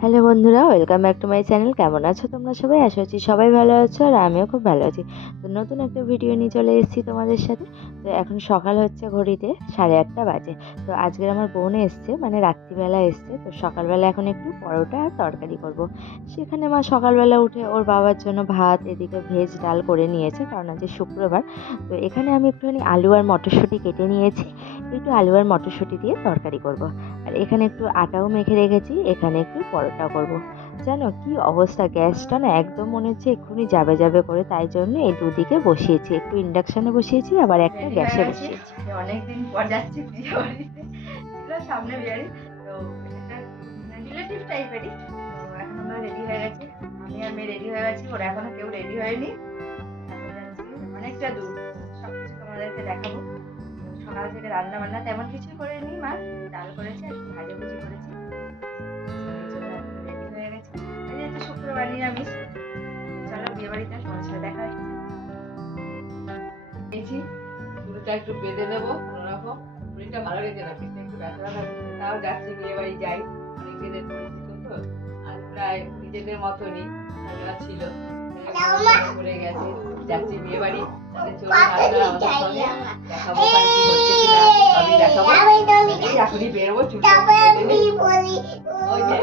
Hello বন্ধুরা, welcome back to my channel. কেমন আছো তোমরা সবাই? আশা করছি সবাই ভালো আছো আর আমিও খুব ভালো আছি। তো নতুন একটা ভিডিও নিয়ে চলে এসেছি তোমাদের সাথে। তো এখন সকাল হচ্ছে ঘড়িতে সাড়ে আটটা বাজে। তো আজকের আমার বোন এসছে মানে রাত্রিবেলা এসছে। তো সকালবেলা এখন একটু পরোটা আর তরকারি করব। সেখানে মা সকালবেলা উঠে ওর বাবার জন্য ভাত, এদিকে ভেজ ডাল করে নিয়েছে, কারণ আজকে শুক্রবার। তো এখানে আমি একটুখানি আলু আর মটরশুঁটি কেটে নিয়েছি। একটু আলু আর মটরশুঁটি দিয়ে তরকারি করব। আর এখানে একটু আটাও মেখে রেখেছি এখানে একটু পরোটা করব। জানো কি অবস্থা গ্যাসটা না একদম মনে হচ্ছে এক্ষুনি যাবে যাবে করে তাই জন্য এই দুদিকে বসিয়েছি। একটু ইন্ডাকশানে বসিয়েছি আবার একটা গ্যাসে বসিয়েছি। অনেকদিন পর যাচ্ছি ছিল সামনে তো রিলেটিভ টাইপেরই এখন আমরা রেডি হয়ে গেছি। আমি আর মেয়ে রেডি হয়ে গেছি ওরা এখনও কেউ রেডি হয়নি। অনেকটা দূর। সব কিছু তোমাদেরকে দেখাবো। সকাল থেকে রান্না বান্না তেমন কিছু করিনি মা। ডাল করেছে একটু ভাজা ভুজি করেছি। রেডি হয়ে গেছি। এই যেহেতু শুক্রবার নিরামিষ। চলো বিয়ে বাড়িতে তোমার সাথে দেখা হচ্ছে। নিয়েছি চুলটা একটু বেঁধে দেবো কোনোরকম শরীরটা ভালো লেগে না পেটে একটু ব্যথা ব্যথা তাও যাচ্ছি বিয়ে বাড়ি যাই। অনেক দিনের পরিচিত তো। আর প্রায় নিজেদের মতনই ছিল। করে গেছে। যাচ্ছি বিয়ে বাড়ি। তাহলে চলুন আপনারা আমাদের সঙ্গে দেখাবো ওখানে কি হচ্ছে কিনা সবই দেখাবো। এই এখনই বেরোবো চুলটা একটু বেঁধে নিই। ওই যে।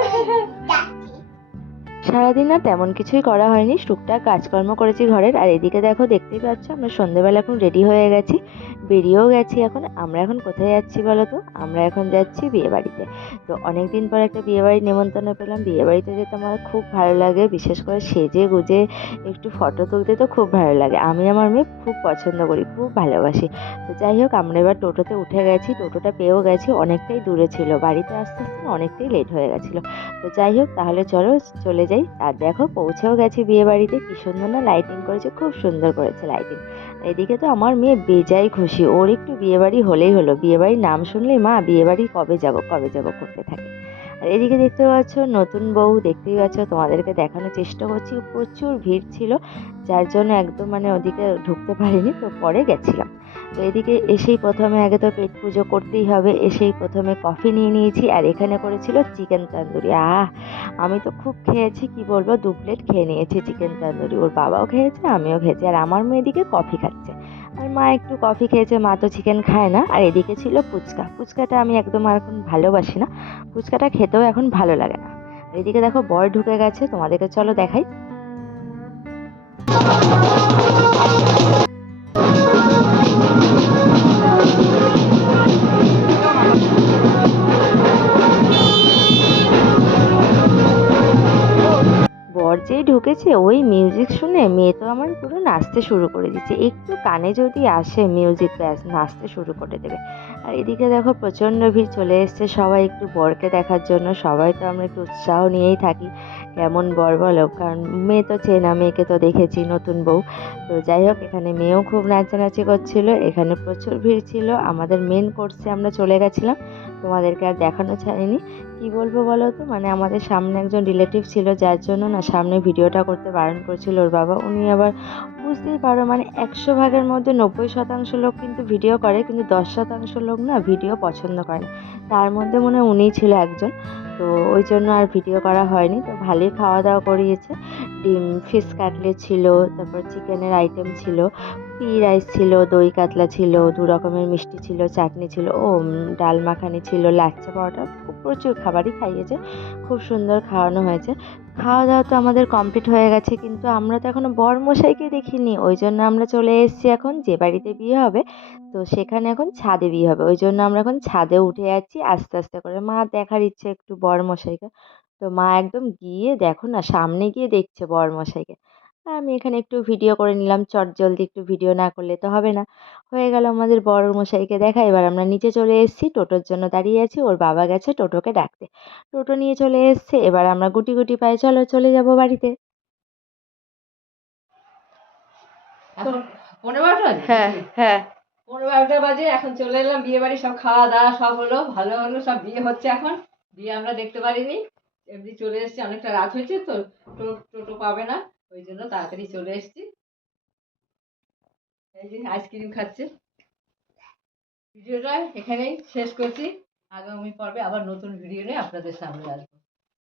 সারাদিন আর তেমন কিছুই করা হয়নি। টুকটাক কাজকর্ম করেছি ঘরের। আর এদিকে দেখো দেখতেই পাচ্ছ আমরা সন্ধ্যেবেলা এখন রেডি হয়ে গেছি। বেরিয়েও গেছি এখন। আমরা এখন কোথায় যাচ্ছি বলো তো? আমরা এখন যাচ্ছি বিয়ে বাড়িতে তো অনেক দিন পর একটা বিয়ে বাড়ির নেমন্তন্ন পেলাম। বিয়ে বাড়িতে যেতে আমার খুব ভালো লাগে। বিশেষ করে সেজে গুজে একটু ফটো তুলতে তো খুব ভালো লাগে। আমি আমার মেয়ে খুব পছন্দ করি, খুব ভালোবাসি। তো যাই হোক, আমরা এবার টোটোতে উঠে গেছি। টোটোটা পেয়েও গেছি। অনেকটাই দূরে ছিল। বাড়িতে আসতে আসতে অনেকটাই লেট হয়ে গেছিল। তো যাই হোক, তাহলে চলো, চলে যাই। আর দেখো, পৌঁছেও গেছি বিয়ে বাড়িতে কি সুন্দর না লাইটিং করেছে, খুব সুন্দর করেছে লাইটিং এদিকে তো আমার মেয়ে বেজাই খুশি। ওর একটু বিয়ে বাড়ি হলেই হলো। বিয়ে বাড়ির নাম শুনলেই মা বিয়ে বাড়ি কবে যাব কবে যাব করতে থাকে। আর এদিকে দেখতে পাচ্ছ, নতুন বউ দেখতেই পাচ্ছ, তোমাদেরকে দেখানোর চেষ্টা করছি। প্রচুর ভিড় ছিল, যার জন্য একদম মানে ওদিকে ঢুকতে পারিনি, তো পরে গেছিলাম। তো এদিকে এসেই প্রথমে আগে তো পেট পুজো করতেই হবে, এসেই প্রথমে কফি নিয়ে নিয়েছি, আর এখানে করেছিল চিকেন তন্দুরি। আহ, আমি তো খুব খেয়েছি, কি বলব, দু প্লেট খেয়ে নিয়েছি চিকেন তন্দুরি। ওর বাবাও খেয়েছে, আমিও খেয়েছি, আর আমার মেয়েদিকে কফি খাচ্ছে। আর মা একটু কফি খেয়েছে মা তো চিকেন খায় না, আর এদিকে ছিল ফুচকা। ফুচকাটা আমি একদম আর এখন ভালোবাসি না। ফুচকাটা খেতেও এখন ভালো লাগে না। আর এদিকে দেখো বর ঢুকে গেছে, তোমাদেরকে চলো দেখাই। ঢুকেছে, ওই মিউজিক শুনে মেয়ে তো আমার পুরো নাচতে শুরু করে দিচ্ছে। একটু কানে যদি আসে মিউজিক ব্যাস নাচতে শুরু করে দেবে। আর এদিকে দেখো প্রচণ্ড ভিড় চলে এসছে, সবাই একটু বরকে দেখার জন্য, সবাই তো আমরা একটু উৎসাহ নিয়েই থাকি, কেমন বর বলো? কারণ মেয়ে তো চেনা, মেয়েকে তো দেখেছি, নতুন বউ। তো যাই হোক, এখানে মেয়েও খুব নাচানাচি করছিল, এখানে প্রচুর ভিড় ছিল। আমাদের মেন কোর্সে আমরা চলে গেছিলাম, তোমাদেরকে আর দেখানো ছাড়িনি। কি বলব বলো তো? মানে আমাদের সামনে একজন রিলেটিভ ছিল, যার জন্য না সামনে ভিডিওটা করতে বারণ করেছিল ওর বাবা। উনি আবার বুঝতেই পারো মানে একশো ভাগের মধ্যে নব্বই শতাংশ লোক কিন্তু ভিডিও করে, কিন্তু দশ শতাংশ লোক না ভিডিও পছন্দ করে। তার মধ্যে মনে হয় উনিই ছিল একজন। তো ওই জন্য আর ভিডিও করা হয়নি। তো ভালোই খাওয়া দাওয়া করিয়েছে। ডিম ফিশ কাটলেট ছিল, তারপর চিকেনের আইটেম ছিল পি রাইস ছিল, দই কাতলা ছিল, দু রকমের মিষ্টি ছিল, চাটনি ছিল ও ডাল মাখানি ছিল, লাচ্চা খুব প্রচুর খাবারই খাইয়েছে, খুব সুন্দর খাওয়ানো হয়েছে। খাওয়া দাওয়া তো আমাদের কমপ্লিট হয়ে গেছে, কিন্তু আমরা তো এখনও বর মশাইকে দেখিনি। ওই জন্য আমরা চলে এসেছি এখন, যে বাড়িতে বিয়ে হবে, তো সেখানে এখন ছাদে বিয়ে হবে। ওই জন্য আমরা এখন ছাদে উঠে যাচ্ছি আস্তে আস্তে করে। মা দেখার ইচ্ছে একটু বর মশাইকে তো মা একদম গিয়ে দেখো না, সামনে গিয়ে দেখছে বর মশাইকে আর আমি এখানে একটু ভিডিও করে নিলাম। চট জলদি একটু ভিডিও না করলে তো হবে না। হয়ে গেল আমাদের বড় মশাইকে দেখা। এবার আমরা নিচে চলে এসেছি। টোটোর জন্য দাঁড়িয়ে আছি। ওর বাবা গেছে টোটোকে ডাকতে। টোটো নিয়ে চলে এসছে। এবার আমরা গুটি গুটি পায়ে চলো চলে যাব বাড়িতে। এখন পনেরো বারোটা বাজে? হ্যাঁ পনেরো বারোটা বাজে। এখন চলে এলাম। বিয়ে বাড়ি সব খাওয়া দাওয়া সব হলো। ভালো হলো সব বিয়ে হচ্ছে এখন। বিয়ে আমরা দেখতে পারিনি। এমনি চলে এসেছি। অনেকটা রাত হয়েছে তো। টোটো পাবে না। ওই জন্য তাড়াতাড়ি চলে এসছি। যে আইসক্রিম খাচ্ছে। ভিডিওটা এখানেই শেষ করছি। আগামী পর্বে আবার নতুন ভিডিও নিয়ে আপনাদের সামনে আসব।